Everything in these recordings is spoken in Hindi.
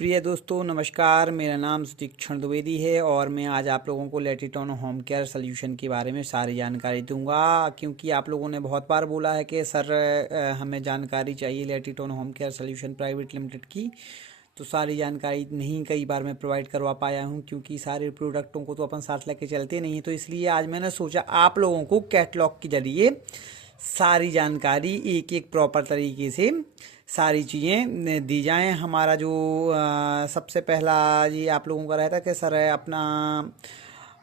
प्रिय दोस्तों नमस्कार। मेरा नाम सुतीक्षण द्विवेदी है और मैं आज आप लोगों को लेटिटोन होम केयर सोल्यूशन के बारे में सारी जानकारी दूंगा, क्योंकि आप लोगों ने बहुत बार बोला है कि सर हमें जानकारी चाहिए लेटिटोन home care solution private limited की। तो सारी जानकारी नहीं कई बार मैं प्रोवाइड करवा पाया हूं, क्योंकि सारे प्रोडक्टों को तो अपन साथ लेके चलते नहीं हैं। तो इसलिए आज मैंने सोचा आप लोगों को कैटलॉग के जरिए सारी जानकारी एक एक प्रॉपर तरीके से सारी चीज़ें दी जाएं। हमारा जो सबसे पहला ये आप लोगों का रहता है कि सर अपना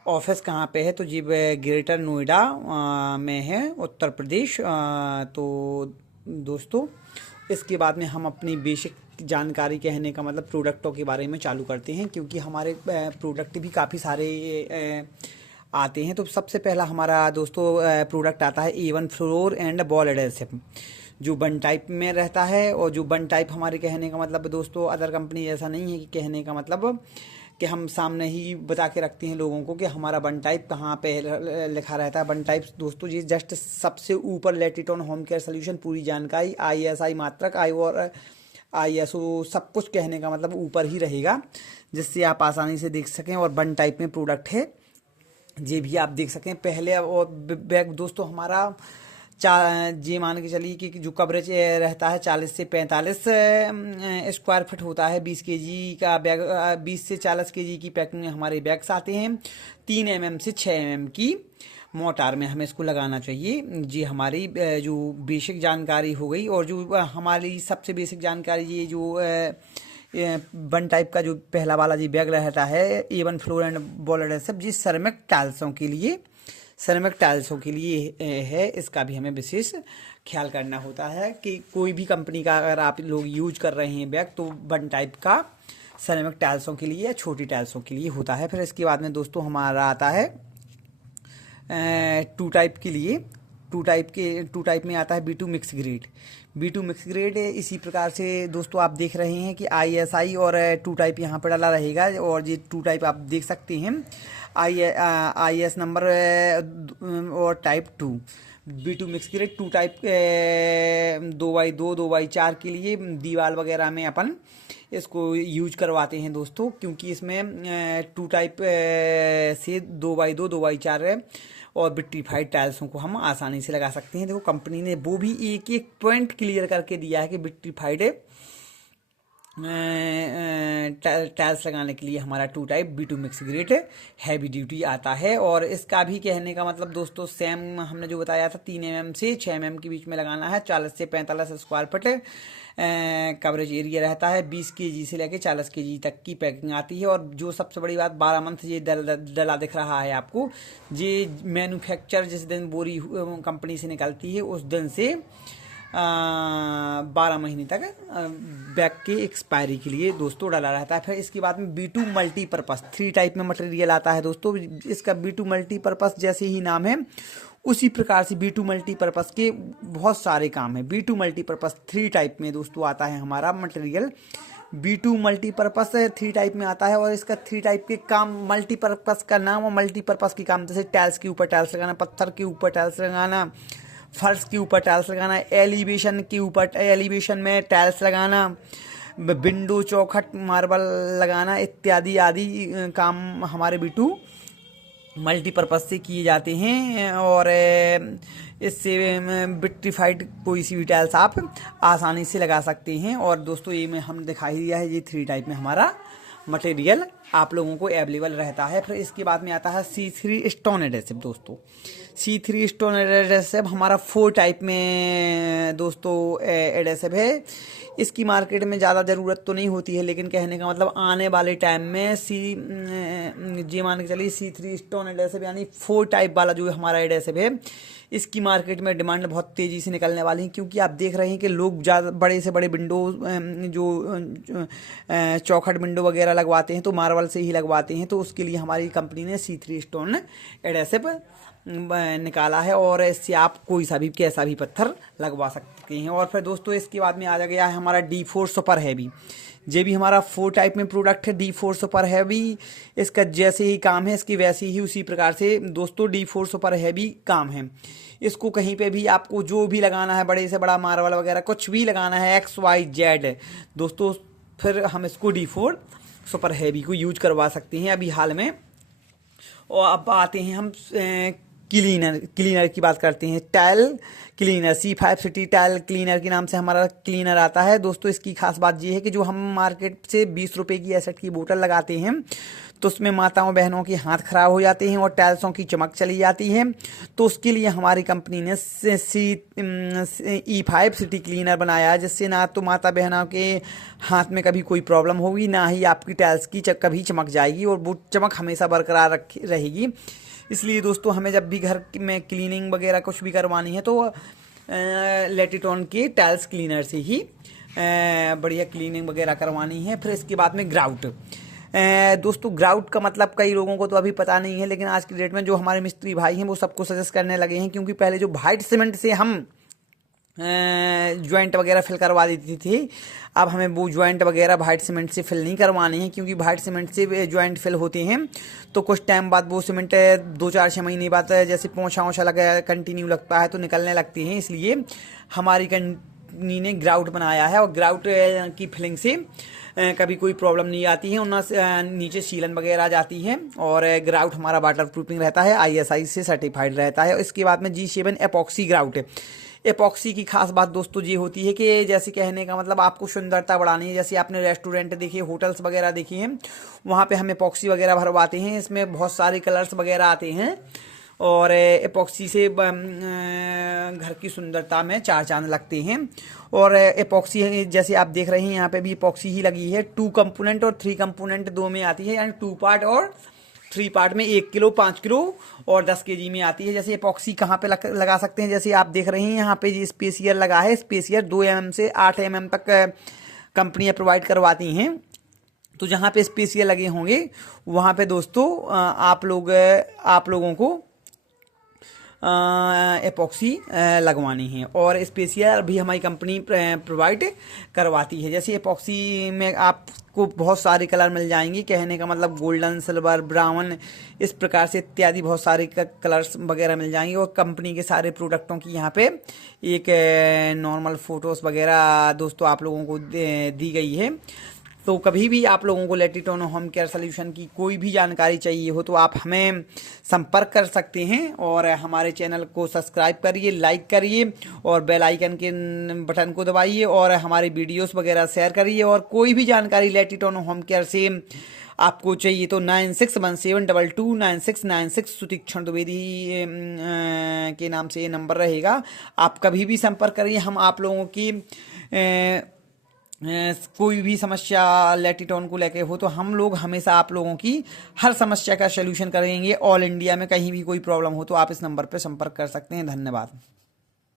ऑफिस कहाँ पे है, तो जी ग्रेटर नोएडा में है, उत्तर प्रदेश। तो दोस्तों इसके बाद में हम अपनी बेसिक जानकारी कहने का मतलब प्रोडक्टों के बारे में चालू करते हैं, क्योंकि हमारे प्रोडक्ट भी काफ़ी सारे आते हैं। तो सबसे पहला हमारा दोस्तों प्रोडक्ट आता है A1 floor and wall adhesive, जो बन टाइप में रहता है। और जो बन टाइप हमारे कहने का मतलब दोस्तों अदर कंपनी ऐसा नहीं है कि कहने का मतलब कि हम सामने ही बता के रखते हैं लोगों को कि हमारा बन टाइप कहाँ पे लिखा रहता है। बन टाइप दोस्तों जी जस्ट सबसे ऊपर लेटिटोन होम केयर सोल्यूशन पूरी जानकारी ISI मात्रक और ISO सब कुछ कहने का मतलब ऊपर ही रहेगा, जिससे आप आसानी से देख सकें। और बन टाइप में प्रोडक्ट है, ये भी आप देख सकें पहले। और बैग दोस्तों हमारा ये मान के चलिए कि जो कवरेज रहता है 40 से 45 स्क्वायर फीट होता है। 20 केजी का बैग, 20 से 40 केजी की पैकिंग में हमारे बैग्स आते हैं। 3 mm से 6 mm की मोटार में हमें इसको लगाना चाहिए। जी हमारी जो बेसिक जानकारी हो गई। और जो हमारी सबसे बेसिक जानकारी ये जो वन टाइप का जो पहला वाला जी बैग रहता है A1 floor and wall adhesive, जी सेरेमिक टाइल्सों के लिए है। इसका भी हमें विशेष ख्याल करना होता है कि कोई भी कंपनी का अगर आप लोग यूज कर रहे हैं बैग, तो वन टाइप का सेरेमिक टाइल्सों के लिए या छोटी टाइल्सों के लिए होता है। फिर इसके बाद में दोस्तों हमारा आता है टू टाइप के लिए। टू टाइप में आता है B2 मिक्स ग्रेड। इसी प्रकार से दोस्तों आप देख रहे हैं कि ISI और टू टाइप यहाँ पर डाला रहेगा। और ये टू टाइप आप देख सकते हैं IS नंबर और type 2 B2 mix grade. Two type 2x2 2x4 के लिए दीवार वगैरह में अपन इसको यूज करवाते हैं दोस्तों, क्योंकि इसमें टू टाइप से 2x2 2x4 और विट्रीफाइड टाइल्सों को हम आसानी से लगा सकते हैं। देखो कंपनी ने वो भी एक एक पॉइंट क्लियर करके दिया है कि विट्रीफाइड टाइल्स लगाने के लिए हमारा two type B2 mix grade heavy duty आता है। और इसका भी कहने का मतलब दोस्तों सेम हमने जो बताया था 3 mm से 6 mm के बीच में लगाना है। 40 से 45 स्क्वायर फीट कवरेज एरिया रहता है। 20 केजी से लेके 40 केजी तक की पैकिंग आती है। और जो सबसे बड़ी बात 12 मंथ ये डला दिख रहा है आपको, ये मैन्युफैक्चर जिस दिन बोरी कंपनी से निकलती है उस दिन से 12 महीने तक बैग के एक्सपायरी के लिए दोस्तों डाला रहता है। फिर इसके बाद में B2 मल्टीपर्पस 3 टाइप में मटेरियल आता है दोस्तों। इसका B2 मल्टीपर्पस जैसे ही नाम है उसी प्रकार से B2 मल्टीपर्पस के बहुत सारे काम है। B2 मल्टीपर्पस 3 टाइप में दोस्तों आता है हमारा मटेरियल। B2 मल्टीपर्पस 3 टाइप में आता है। और इसका 3 टाइप के काम, मल्टीपर्पस का नाम और मल्टीपर्पस के काम जैसे टाइल्स के ऊपर टाइल्स लगाना, पत्थर के ऊपर टाइल्स लगाना, फर्श के ऊपर टाइल्स लगाना, एलिवेशन में टाइल्स लगाना, विंडो चौखट मार्बल लगाना इत्यादि आदि काम हमारे B2 मल्टीपर्पज से किए जाते हैं। और इससे विट्रीफाइड कोई सी भी टाइल्स आप आसानी से लगा सकते हैं। और दोस्तों ये में हम दिखाई दिया है, ये 3 टाइप में हमारा मटेरियल आप लोगों को अवेलेबल रहता है। फिर इसके बाद में आता है C3 स्टोन एडहेसिव दोस्तों। C3 स्टोन एडहेसिव हमारा 4 टाइप में दोस्तों एडहेसिव है। इसकी मार्केट में ज़्यादा ज़रूरत तो नहीं होती है, लेकिन कहने का मतलब आने वाले टाइम में जी मान के चलिए C3 स्टोन एडहेसिव यानी 4 टाइप वाला जो हमारा एडहेसिव है, इसकी मार्केट में डिमांड बहुत तेज़ी से निकलने वाली है। क्योंकि आप देख रहे हैं कि लोग ज़्यादा बड़े से बड़े विंडो जो चौखट विंडो वगैरह लगवाते हैं तो मार्बल से ही लगवाते हैं। तो उसके लिए हमारी कंपनी ने C3 स्टोन एडहेसिव निकाला है। और इससे आप कोई सा भी कैसा भी पत्थर लगवा सकते हैं। और फिर दोस्तों इसके बाद में आ गया है हमारा D4 सुपर हैवी। ये भी हमारा 4 टाइप में प्रोडक्ट है। D4 सुपर हैवी इसका जैसे ही काम है इसकी वैसे ही उसी प्रकार से दोस्तों D4 सुपर हैवी काम है। इसको कहीं पे भी आपको जो भी लगाना है, बड़े से बड़ा मार्बल वगैरह कुछ भी लगाना है XYZ दोस्तों फिर हम इसको D4 सुपर हैवी को यूज करवा सकते हैं अभी हाल में। और अब आते हैं हम क्लीनर की बात करते हैं। Tile cleaner C5 city tile cleaner के नाम से हमारा क्लीनर आता है दोस्तों। इसकी खास बात ये है कि जो हम मार्केट से 20 रुपए की एसेट की बोतल लगाते हैं तो उसमें माताओं बहनों के हाथ खराब हो जाते हैं और टाइल्सों की चमक चली जाती है। तो उसके लिए हमारी कंपनी ने E5 सिटी क्लीनर बनाया है, जिससे ना तो माता बहनों के हाथ में कभी कोई प्रॉब्लम होगी, ना ही आपकी टाइल्स की कभी चमक जाएगी, और वो चमक हमेशा बरकरार रहेगी। इसलिए दोस्तों हमें जब भी घर में क्लीनिंग वगैरह कुछ भी करवानी है तो लेटिटोन के टाइल्स क्लीनर से ही बढ़िया क्लीनिंग वगैरह करवानी है। फिर इसके बाद में ग्राउट। दोस्तों ग्राउट का मतलब कई लोगों को तो अभी पता नहीं है, लेकिन आज की डेट में जो हमारे मिस्त्री भाई हैं वो सबको सजेस्ट करने लगे हैं, क्योंकि पहले जो व्हाइट सीमेंट से हम जॉइंट वगैरह फिल करवा देती थी, अब हमें वो जॉइंट वगैरह वाइट सीमेंट से फिल नहीं करवानी है, क्योंकि वाइट सीमेंट से जॉइंट फिल होते हैं तो कुछ टाइम बाद वो सीमेंट 2-4-6 महीने बाद जैसे पोंछा ओछा लगा कंटिन्यू लगता है तो निकलने लगती हैं। इसलिए हमारी कंपनी ने ग्राउट बनाया है, और ग्राउट की फिलिंग से कभी कोई प्रॉब्लम नहीं आती है, उन नीचे सीलन वगैरह आ जाती है। और ग्राउट हमारा वाटर प्रूफिंग रहता है, ISI से सर्टिफाइड रहता है। इसके बाद में G7 एपॉक्सी ग्राउट है। एपॉक्सी की खास बात दोस्तों ये होती है कि जैसे कहने का मतलब आपको सुंदरता बढ़ानी है, जैसे आपने रेस्टोरेंट देखे, होटल्स वगैरह देखे हैं, वहाँ पे हम एपॉक्सी वगैरह भरवाते हैं। इसमें बहुत सारे कलर्स वगैरह आते हैं, और एपॉक्सी से घर की सुंदरता में 4 चांद लगते हैं। और एपॉक्सी जैसे आप देख रहे हैं यहाँ पे भी एपॉक्सी ही लगी है। 2 कंपोनेंट और 3 कंपोनेंट 2 में आती है, यानी 2 पार्ट और 3 पार्ट में 1 किलो, 5 किलो और 10 kg में आती है। जैसे एपॉक्सी कहाँ पे लगा सकते हैं, जैसे आप देख रहे हैं यहाँ पे स्पेसियर लगा है। स्पेसियर 2 mm से 8 mm तक कंपनियाँ प्रोवाइड करवाती हैं। तो जहाँ पे स्पेसियर लगे होंगे वहाँ पे दोस्तों आप लोगों को एपॉक्सी लगवानी है, और स्पेसियर भी हमारी कंपनी प्रोवाइड करवाती है। जैसे एपॉक्सी में आपको बहुत सारे कलर मिल जाएंगे, कहने का मतलब गोल्डन, सिल्वर, ब्राउन, इस प्रकार से इत्यादि बहुत सारे कलर्स वगैरह मिल जाएंगे। और कंपनी के सारे प्रोडक्टों की यहाँ पे एक नॉर्मल फोटोज़ वगैरह दोस्तों आप लोगों को दी गई है। तो कभी भी आप लोगों को लेटिटोन होम केयर सोल्यूशन की कोई भी जानकारी चाहिए हो तो आप हमें संपर्क कर सकते हैं, और हमारे चैनल को सब्सक्राइब करिए, लाइक करिए और बेल आइकन के बटन को दबाइए, और हमारे वीडियोस वगैरह शेयर करिए। और कोई भी जानकारी लेटिटोन होम केयर से आपको चाहिए तो 9617229696 सुतीक्षण द्विवेदी के नाम से ये नंबर रहेगा। आप कभी भी संपर्क करिए। हम आप लोगों की कोई भी समस्या लेटिटोन को लेके हो तो हम लोग हमेशा आप लोगों की हर समस्या का सलूशन करेंगे। ऑल इंडिया में कहीं भी कोई प्रॉब्लम हो तो आप इस नंबर पर संपर्क कर सकते हैं। धन्यवाद।